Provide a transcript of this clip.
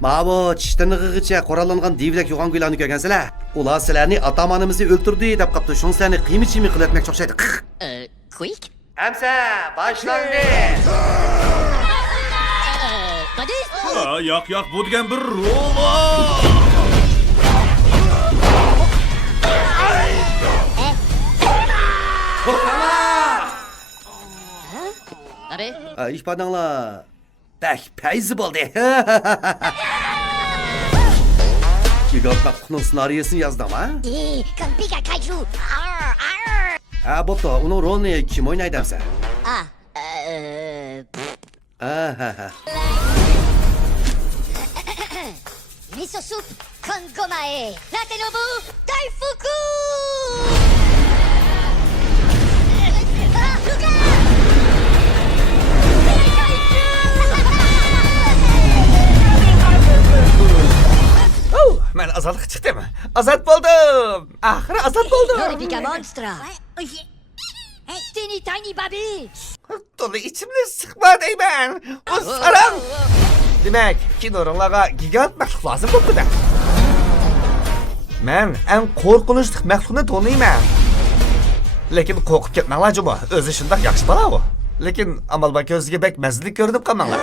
Mavo çiştirnig'igacha qurollangan devlak yo'g'onguylarni ko'rgansizlar. Ular sizlarni ota-onamizni o'ltirdi deb qapti. Shuni sizlarni qiymi-chimi qilib etmoqchi o'xshaydi. Quick? Hamsa, boshlandi. Yo'q, bu degan bir robot. Abi? İfadanglar. Bak, payzi bo'ldi. Gigantlıqning ssenaryosini yazdım ha? Kompiga kaiju. Ha, bo'pti. Uning rolini kim o'ynaydi hamsa? Miso soup con gomae. Natenobu daifuku. Ben azadlık çıktım. Azat buldum. Ahire azat buldum. Horrifica monstra. Teeny tiny baby. Dolu içimde sıkma deymen. Usarım. Demek ki nurunlağa gigant məxluq lazım bu da. Ben en korkunçluk məxluqunu tanıyman. Lekin korkup ketmenglar cuma. Özü şundak yaxşı bala o. Lekin amal bak gözüge bek məzzilik görünüp kalmanglar.